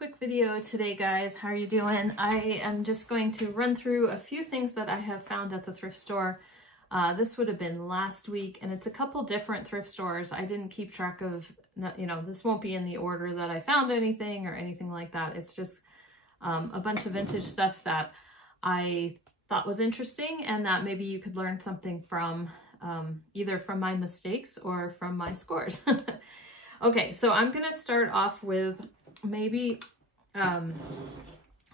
Quick video today, guys. How are you doing? I am just going to run through a few things that I have found at the thrift store. This would have been last week, and it's a couple different thrift stores. I didn't keep track of, this won't be in the order that I found anything or anything like that. It's just a bunch of vintage stuff that I thought was interesting and that maybe you could learn something from, either from my mistakes or from my scores. Okay, so I'm going to start off with maybe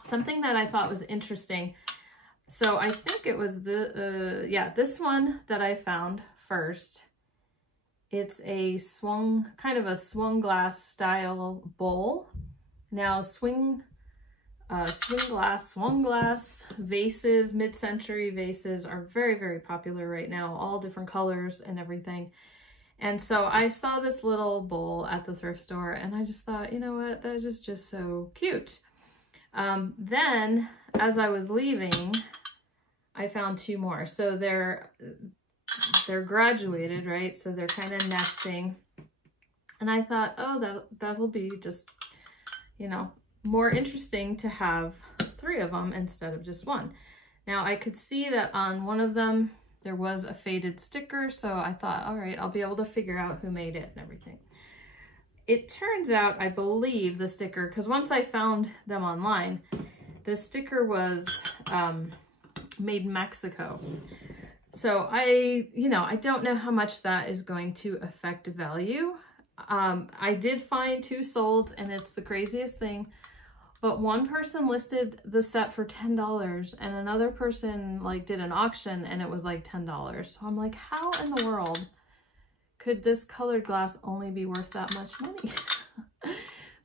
something that I thought was interesting. So I think it was this one that I found first. It's a kind of a swung glass style bowl. Now swung glass vases, mid-century vases are very, very popular right now, all different colors and everything. And so I saw this little bowl at the thrift store and I just thought, you know what, that is just so cute. Then as I was leaving, I found two more. So they're graduated, right? So they're kind of nesting. And I thought, oh, that'll be just, more interesting to have three of them instead of just one. Now I could see that on one of them, there was a faded sticker, so I thought, all right, I'll be able to figure out who made it and everything. It turns out, I believe the sticker, because once I found them online, the sticker was made in Mexico. So I don't know how much that is going to affect value. I did find two sold, and it's the craziest thing. But one person listed the set for $10 and another person did an auction and it was like $10. So I'm like, how in the world could this colored glass only be worth that much money?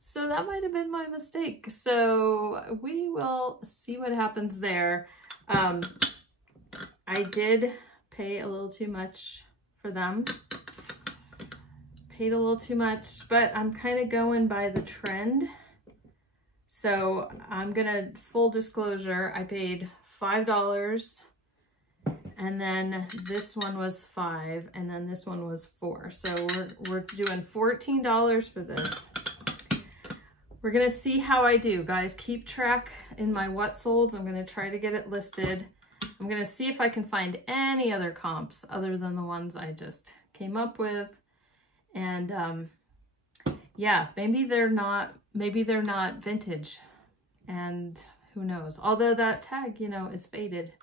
So that might have been my mistake. So we will see what happens there. I did pay a little too much for them. Paid a little too much, but I'm kind of going by the trend. So I'm gonna, full disclosure, I paid $5 and then this one was $5 and then this one was $4. So we're doing $14 for this. We're gonna see how I do, guys. Keep track in my what solds. I'm gonna try to get it listed. I'm gonna see if I can find any other comps other than the ones I just came up with. And yeah, maybe they're not vintage, and who knows, although that tag is faded.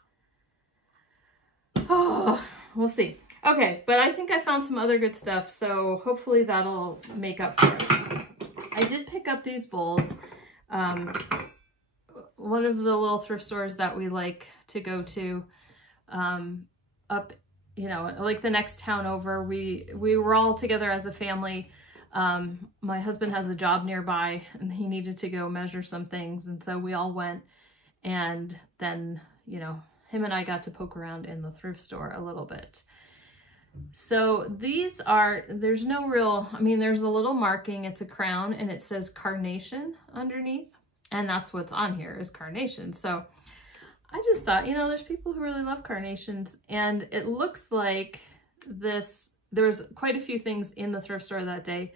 Oh, we'll see. Okay, but I think I found some other good stuff, so hopefully that'll make up for it. I did pick up these bowls. One of the little thrift stores that we like to go to up like the next town over, we were all together as a family. My husband has a job nearby and he needed to go measure some things, and so we all went, and then him and I got to poke around in the thrift store a little bit. So these are, there's no real, there's a little marking, it's a crown and it says carnation underneath, and that's what's on here is carnation. So I just thought, there's people who really love carnations, and it looks like this, there's quite a few things in the thrift store that day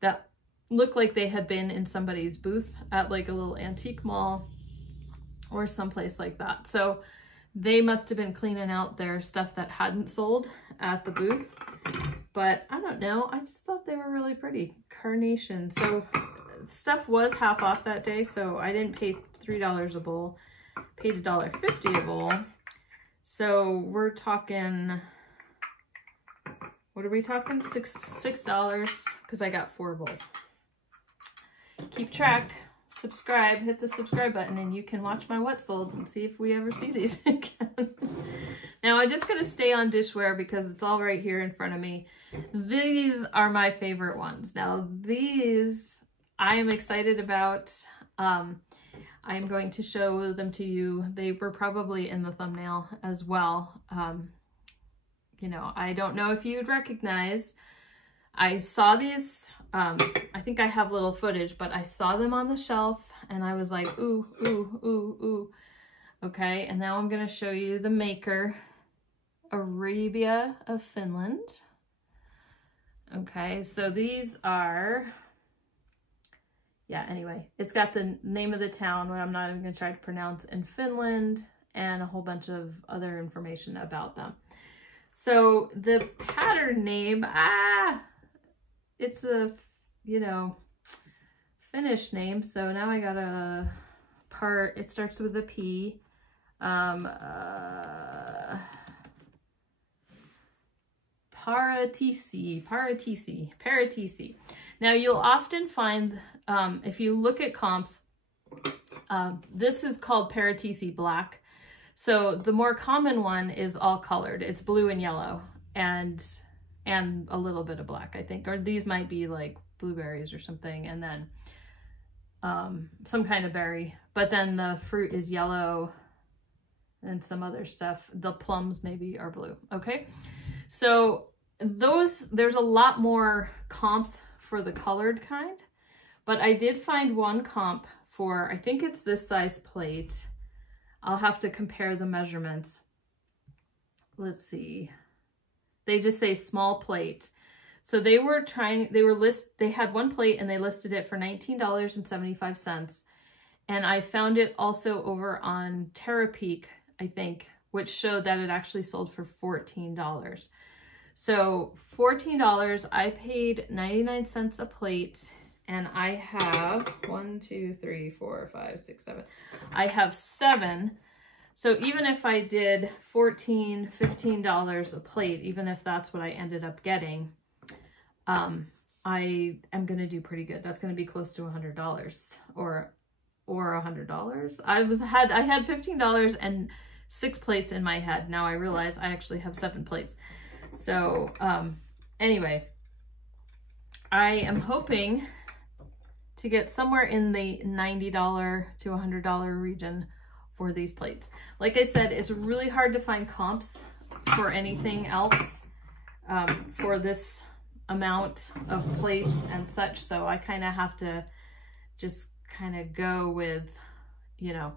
that looked like they had been in somebody's booth at like a little antique mall or someplace like that. So they must have been cleaning out their stuff that hadn't sold at the booth. But I don't know, I just thought they were really pretty. Carnation. So stuff was half off that day, so I didn't pay $3 a bowl. Paid $1.50 a bowl. So we're talking, what are we talking? $6 because I got 4 bowls. Keep track, subscribe, hit the subscribe button, and you can watch my what solds and see if we ever see these again. Now I'm just gonna stay on dishware because it's all right here in front of me. These are my favorite ones. Now these I am excited about. I'm going to show them to you. They were probably in the thumbnail as well. I don't know if you'd recognize. I saw these, I think I have little footage, but I saw them on the shelf and I was like, ooh, ooh, ooh, ooh. Okay, and now I'm gonna show you the maker, Arabia of Finland. Okay, so these are yeah, anyway, it's got the name of the town, what I'm not even gonna try to pronounce, in Finland, and a whole bunch of other information about them. So the pattern name, it's a, you know, Finnish name. So now I got a part, it starts with a P. Paratisi. Now you'll often find, if you look at comps, this is called Paratisi black. So the more common one is all colored. It's blue and yellow and a little bit of black, I think. Or these might be like blueberries or something, and then some kind of berry. But then the fruit is yellow and some other stuff. The plums maybe are blue, okay? So there's a lot more comps for the colored kind, but I did find one comp for, I think it's this size plate. I'll have to compare the measurements. Let's see. They just say small plate. So they had one plate and they listed it for $19.75. And I found it also over on Terapeak, I think, which showed that it actually sold for $14. So $14, I paid 99 cents a plate, and I have 1, 2, 3, 4, 5, 6, 7. I have 7. So even if I did $14, $15 a plate, even if that's what I ended up getting, I am going to do pretty good. That's going to be close to $100 or $100. I had $15 and 6 plates in my head. Now I realize I actually have 7 plates. So anyway, I am hoping to get somewhere in the $90 to $100 region for these plates. Like I said, it's really hard to find comps for anything else for this amount of plates and such. So I kind of have to just kind of go with, you know,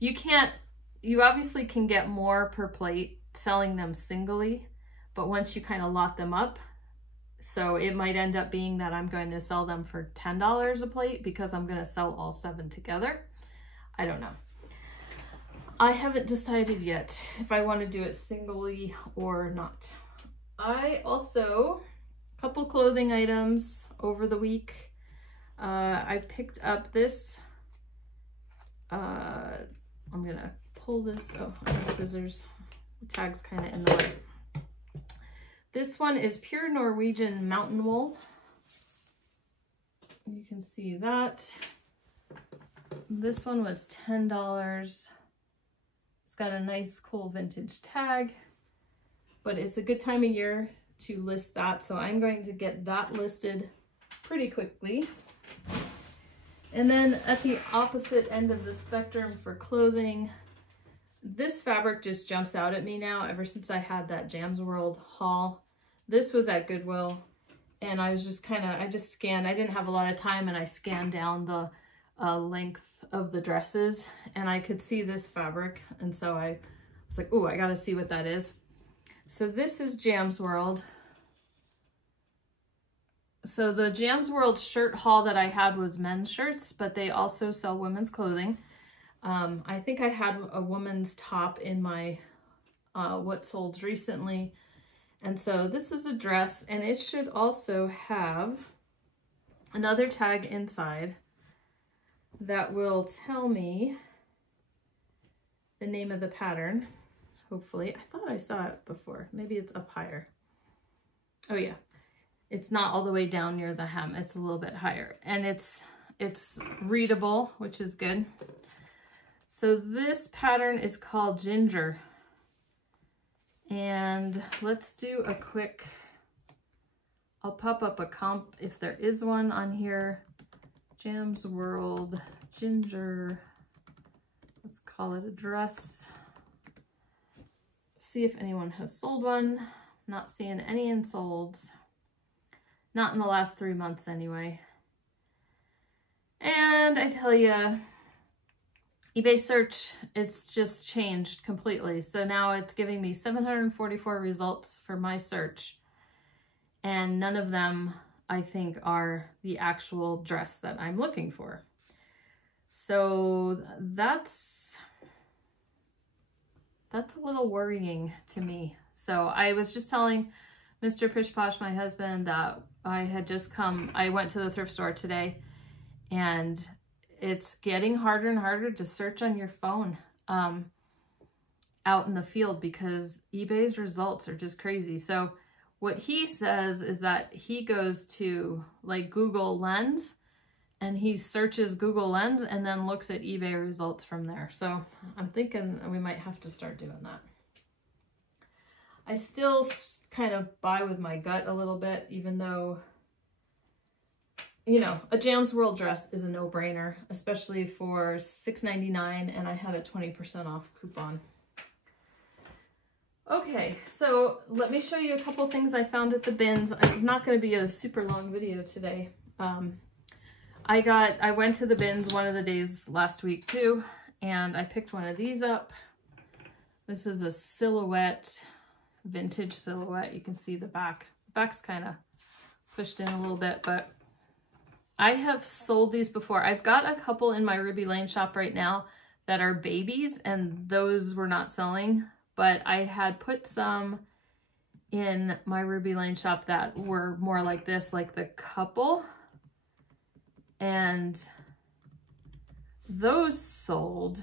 you obviously can get more per plate selling them singly, but once you kind of lot them up, so it might end up being that I'm going to sell them for $10 a plate because I'm going to sell all 7 together. I don't know. I haven't decided yet if I want to do it singly or not. I also, a couple clothing items over the week. I picked up this, I'm going to pull this, oh, I have scissors. The tag's kind of in the way. This one is pure Norwegian mountain wool. You can see that. This one was $10. It's got a nice, cool vintage tag, but it's a good time of year to list that. So I'm going to get that listed pretty quickly. And then at the opposite end of the spectrum for clothing, this fabric just jumps out at me now ever since I had that Jams World haul. This was at Goodwill, and I was just I just scanned. I didn't have a lot of time, and I scanned down the length of the dresses, and I could see this fabric, and so I was like, ooh, I gotta see what that is. So this is Jams World. So the Jams World shirt haul that I had was men's shirts, but they also sell women's clothing. I think I had a woman's top in my what sold recently. And so this is a dress, and it should also have another tag inside that will tell me the name of the pattern, hopefully. I thought I saw it before. Maybe it's up higher. Oh yeah. It's not all the way down near the hem. It's a little bit higher, and it's readable, which is good. So this pattern is called Ginger. And let's do a quick, I'll pop up a comp if there is one on here. Jams World Ginger. Let's call it a dress. See if anyone has sold one. Not seeing any in solds. Not in the last 3 months anyway. And I tell you, eBay search, it's just changed completely. So now it's giving me 744 results for my search, and none of them I think are the actual dress that I'm looking for. So that's a little worrying to me. So I was just telling Mr. Pish Posh, my husband, that I went to the thrift store today, and it's getting harder and harder to search on your phone out in the field because eBay's results are just crazy. So what he says is that he goes to like Google Lens and he searches Google Lens and then looks at eBay results from there. So I'm thinking we might have to start doing that. I still kind of buy with my gut a little bit, even though, you know, a Jam's World dress is a no-brainer, especially for $6.99, and I had a 20% off coupon. Okay, so let me show you a couple things I found at the bins. It's not going to be a super long video today. I went to the bins one of the days last week too, and I picked one of these up. This is a silhouette, vintage silhouette. You can see the back. The back's kind of pushed in a little bit, but I have sold these before. I've got a couple in my Ruby Lane shop right now that are babies, and those were not selling. But I had put some in my Ruby Lane shop that were more like this, like the couple. And those sold.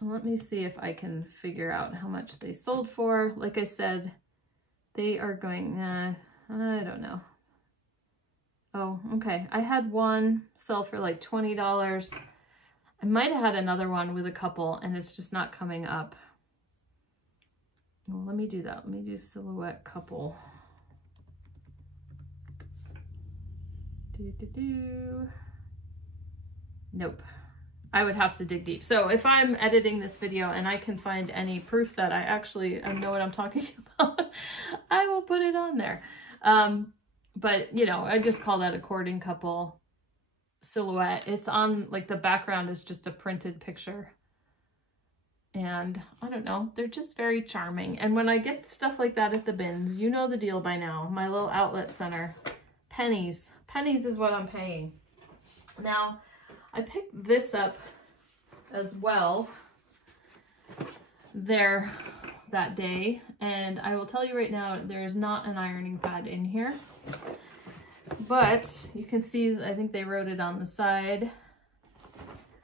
Let me see if I can figure out how much they sold for. Like I said, they are going, I don't know. Oh, okay. I had one sell for like $20. I might have had another one with a couple, and it's just not coming up. Well, let me do that. Let me do silhouette couple. Nope. I would have to dig deep. So if I'm editing this video and I can find any proof that I actually know what I'm talking about, I will put it on there. But, you know, I just call that a courting couple silhouette. It's on, like, the background is just a printed picture. And I don't know, they're just very charming. And when I get stuff like that at the bins, you know the deal by now. My little outlet center, pennies. Pennies is what I'm paying. Now, I picked this up as well there that day. And I will tell you right now, there is not an ironing pad in here. But you can see, I think they wrote it on the side.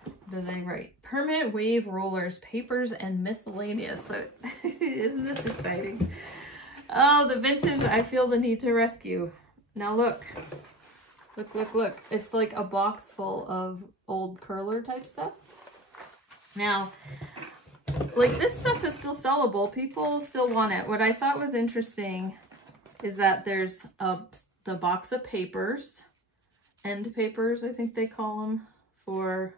What do they write? Permanent wave rollers, papers, and miscellaneous. So, isn't this exciting? Oh, the vintage, I feel the need to rescue. Now look. Look, look, look. It's like a box full of old curler type stuff. Now, like, this stuff is still sellable. People still want it. What I thought was interesting is that there's the box of papers, end papers, I think they call them, for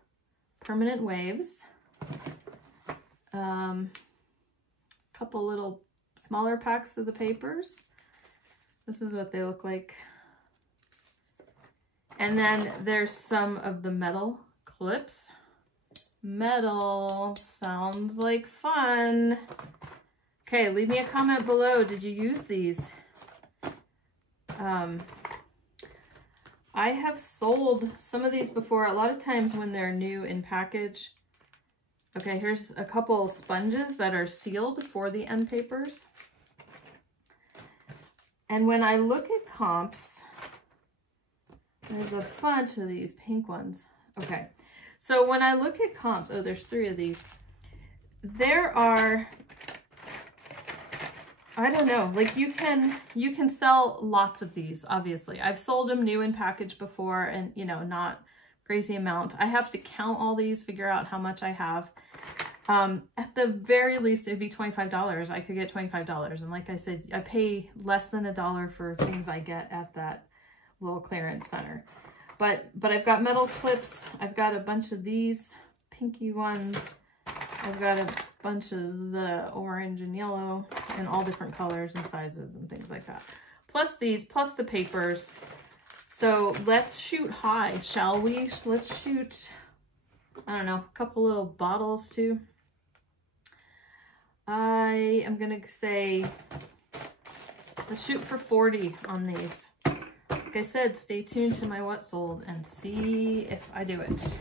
permanent waves. Couple little smaller packs of the papers. This is what they look like. And then there's some of the metal clips. Metal sounds like fun. Okay, leave me a comment below. Did you use these? I have sold some of these before. A lot of times when they're new in package. Okay, here's a couple sponges that are sealed for the end papers. And when I look at comps, there's a bunch of these pink ones. Okay, so when I look at comps, oh, there's 3 of these. There are, I don't know, like you can sell lots of these, obviously. I've sold them new in package before, and, you know, not crazy amounts. I have to count all these, figure out how much I have. At the very least, it'd be $25. I could get $25. And like I said, I pay less than $1 for things I get at that little clearance center. But I've got metal clips. I've got a bunch of these pinky ones. I've got a bunch of the orange and yellow and all different colors and sizes and things like that. Plus these, plus the papers. So let's shoot high, shall we? Let's shoot, I don't know, a couple little bottles too. I am gonna say Let's shoot for 40 on these. Like I said, stay tuned to my what sold and see if I do it.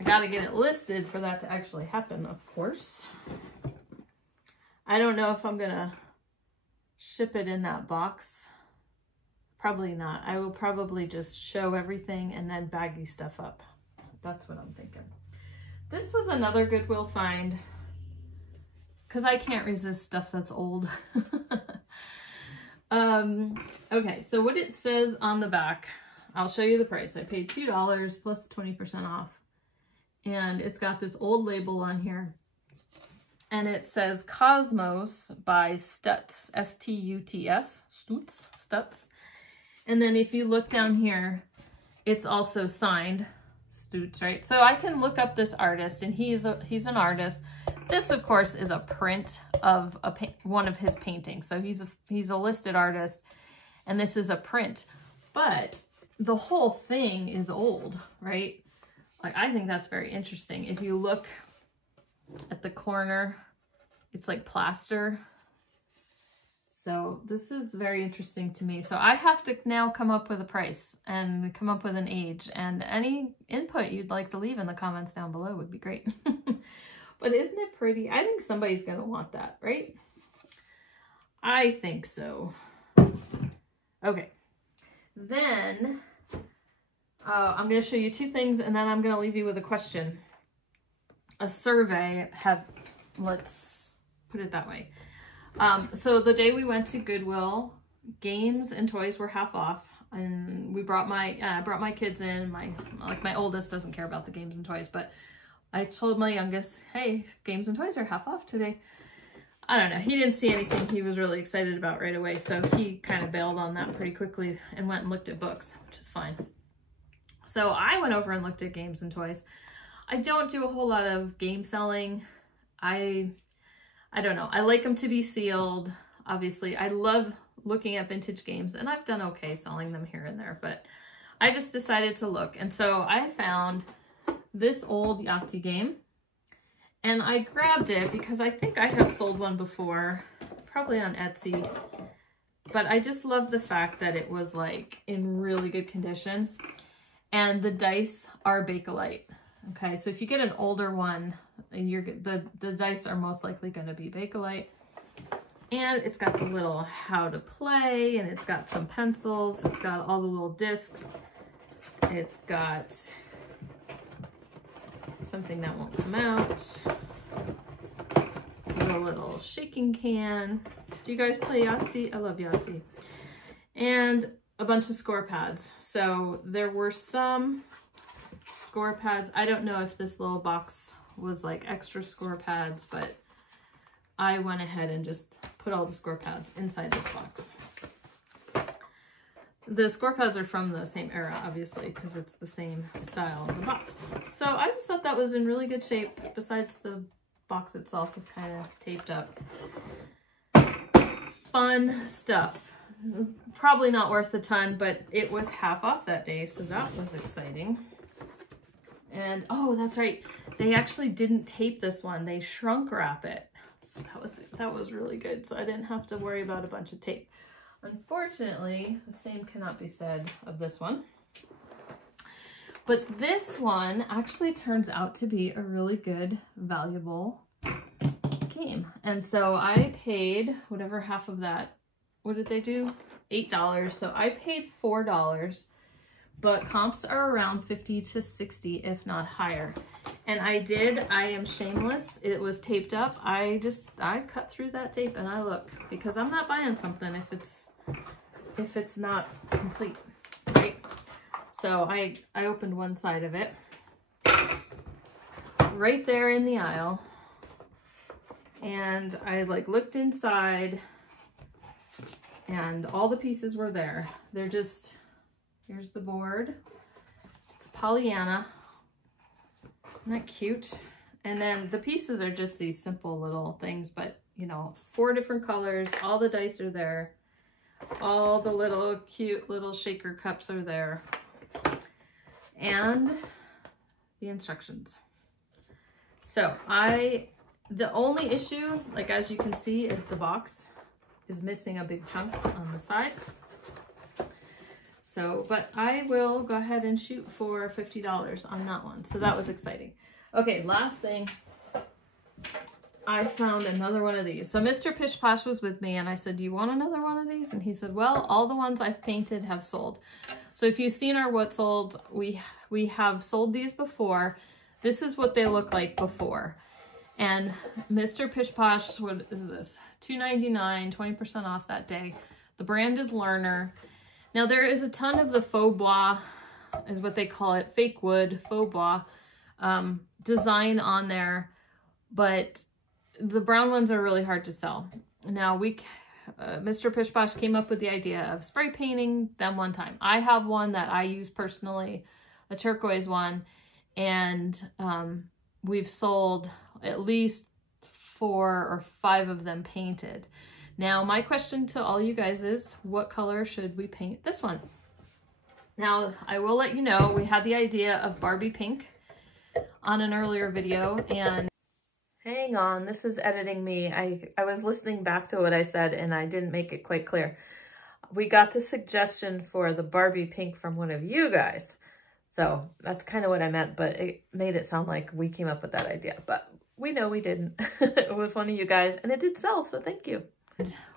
I gotta get it listed for that to actually happen, of course. I don't know if I'm gonna ship it in that box. Probably not. I will probably just show everything and then baggy stuff up. That's what I'm thinking. This was another Goodwill find because I can't resist stuff that's old. Okay, so what it says on the back, I'll show you the price. I paid $2 plus 20% off. And it's got this old label on here. And it says Cosmos by Stutz, S-T-U-T-S, Stutz. And then if you look down here, it's also signed Stutz, right? So I can look up this artist, and he's an artist. This, of course, is a print of one of his paintings. So he's a listed artist, and this is a print. But the whole thing is old, right? Like, I think that's very interesting. If you look at the corner, it's like plaster. So this is very interesting to me. So I have to now come up with a price and come up with an age, and any input you'd like to leave in the comments down below would be great. But isn't it pretty? I think somebody's going to want that, right? I think so. Okay. Then I'm going to show you two things, and then I'm going to leave you with a question. A survey let's put it that way. So the day we went to Goodwill, games and toys were half off, and we brought my kids in. My oldest doesn't care about the games and toys, but I told my youngest, hey, games and toys are half off today. I don't know. He didn't see anything he was really excited about right away, so he kind of bailed on that pretty quickly and went and looked at books, which is fine. So I went over and looked at games and toys. I don't do a whole lot of game selling. I don't know. I like them to be sealed. Obviously, I love looking at vintage games, and I've done okay selling them here and there, but I just decided to look. And so I found this old Yahtzee game, and I grabbed it because I think I have sold one before, probably on Etsy, but I just love the fact that it was like in really good condition, and the dice are Bakelite. Okay, so if you get an older one, the dice are most likely going to be Bakelite. And it's got the little how to play, and it's got some pencils. It's got all the little discs. It's got something that won't come out. The little shaking can. Do you guys play Yahtzee? I love Yahtzee. And a bunch of score pads. So there were some score pads. I don't know if this little box was like extra score pads, but I went ahead and just put all the score pads inside this box. The score pads are from the same era, obviously, because it's the same style of the box. So I just thought that was in really good shape, besides the box itself is kind of taped up. Fun stuff. Probably not worth a ton, but it was half off that day, so that was exciting. And, oh, that's right. They actually didn't tape this one. They shrunk wrap it. So that was really good. So I didn't have to worry about a bunch of tape. Unfortunately, the same cannot be said of this one. But this one actually turns out to be a really good, valuable game. And so I paid whatever half of that, what did they do? $8. So I paid $4. But comps are around 50 to 60, if not higher. And I am shameless. It was taped up. I cut through that tape and I look, because I'm not buying something if it's not complete, right? So I opened one side of it right there in the aisle, and I like looked inside, and all the pieces were there. They're just, here's the board. It's Pollyanna. Isn't that cute? And then the pieces are just these simple little things, but you know, 4 different colors. All the dice are there. All the little cute little shaker cups are there. And the instructions. So the only issue, like as you can see, is the box. is missing a big chunk on the side. So, but I will go ahead and shoot for $50 on that one. So that was exciting. Okay, last thing. I found another one of these. So Mr. Pish Posh was with me and I said, do you want another one of these? And he said, well, all the ones I've painted have sold. So if you've seen our what sold, we have sold these before. This is what they look like before. And Mr. Pish Posh, what is this? $2.99, 20% off that day. The brand is Learner. Now there is a ton of the faux bois, is what they call it, fake wood, faux bois design on there, but the brown ones are really hard to sell. Now Mr. Pish Posh came up with the idea of spray painting them one time. I have one that I use personally, a turquoise one, and we've sold at least 4 or 5 of them painted. Now my question to all you guys is, what color should we paint this one? Now I will let you know, we had the idea of Barbie pink on an earlier video, and hang on, this is editing me. I was listening back to what I said and I didn't make it quite clear. We got the suggestion for the Barbie pink from one of you guys. So that's kind of what I meant, but it made it sound like we came up with that idea. But we know we didn't. It was one of you guys and it did sell, so thank you.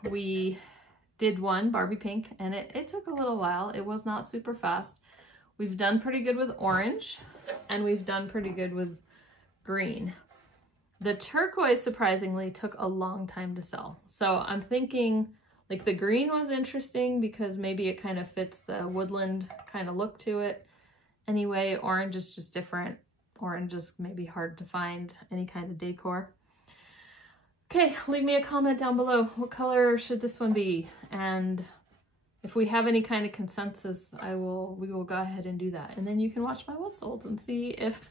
We did one Barbie pink and it took a little while. It was not super fast. We've done pretty good with orange and we've done pretty good with green. The turquoise, surprisingly, took a long time to sell. So I'm thinking like the green was interesting because maybe it kind of fits the woodland kind of look to it. Anyway, orange is just different. Orange is maybe hard to find any kind of decor. Okay, leave me a comment down below. What color should this one be? And if we have any kind of consensus, we will go ahead and do that. And then you can watch my what sold and see if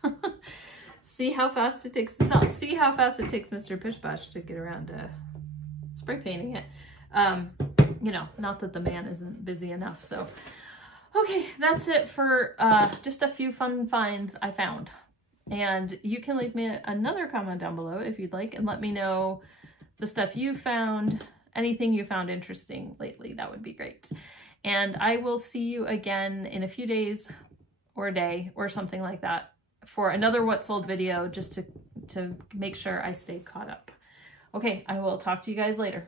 see how fast it takes to sell. See how fast it takes Mr. Pish Posh to get around to spray painting it. You know, not that the man isn't busy enough. So, okay, that's it for just a few fun finds I found. And you can leave me another comment down below if you'd like and let me know the stuff you found, anything you found interesting lately. That would be great. And I will see you again in a few days or a day or something like that for another what sold video, just to make sure I stay caught up. Okay, I will talk to you guys later.